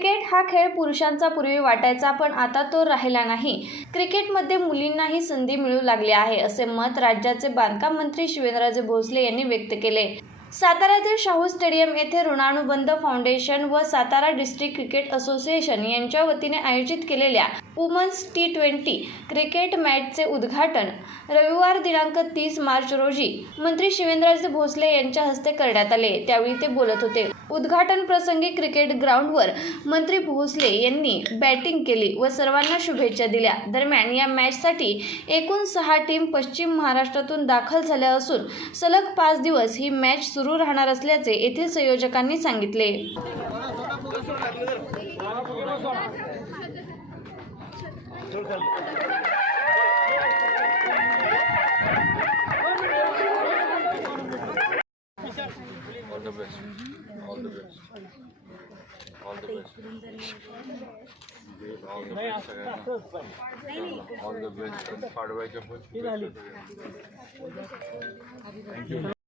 Cricket हा खेळ पुरुषांचा पूर्वी वाटायचा पण आता तो राहिला नाही. क्रिकेटमध्ये मुलींनाही संधी मिळू लागली आहे असे मत राज्याचे बांधकाम मंत्री शिवेंद्रराजे भोसले यांनी व्यक्त केले. साताऱ्यातील शाहू स्टेडियम येथे ऋणानुबंध फाउंडेशन व सातारा डिस्ट्रिक्ट क्रिकेट असोसिएशन यांच्या वतीने आयोजित केलेल्या वुमन्स टी ट्वेंटी क्रिकेट मॅचचे उद्घाटन रविवार दिनांक तीस मार्च रोजी मंत्री शिवेंद्रजी भोसले यांच्या हस्ते करण्यात आले. त्यावेळी ते बोलत होते. उद्घाटन प्रसंगी क्रिकेट ग्राउंडवर मंत्री भोसले यांनी बॅटिंग केली व सर्वांना शुभेच्छा दिल्या. दरम्यान या मॅचसाठी एकूण सहा टीम पश्चिम महाराष्ट्रातून दाखल झाल्या असून सलग पाच दिवस ही मॅच सुरू राहणार असल्याचे येथील संयोजकांनी सांगितले All the best. All the best. All the best. All the best सगळ्यांना. All the best. पाडव्याच्या पण शुभेच्छा सगळ्यांना.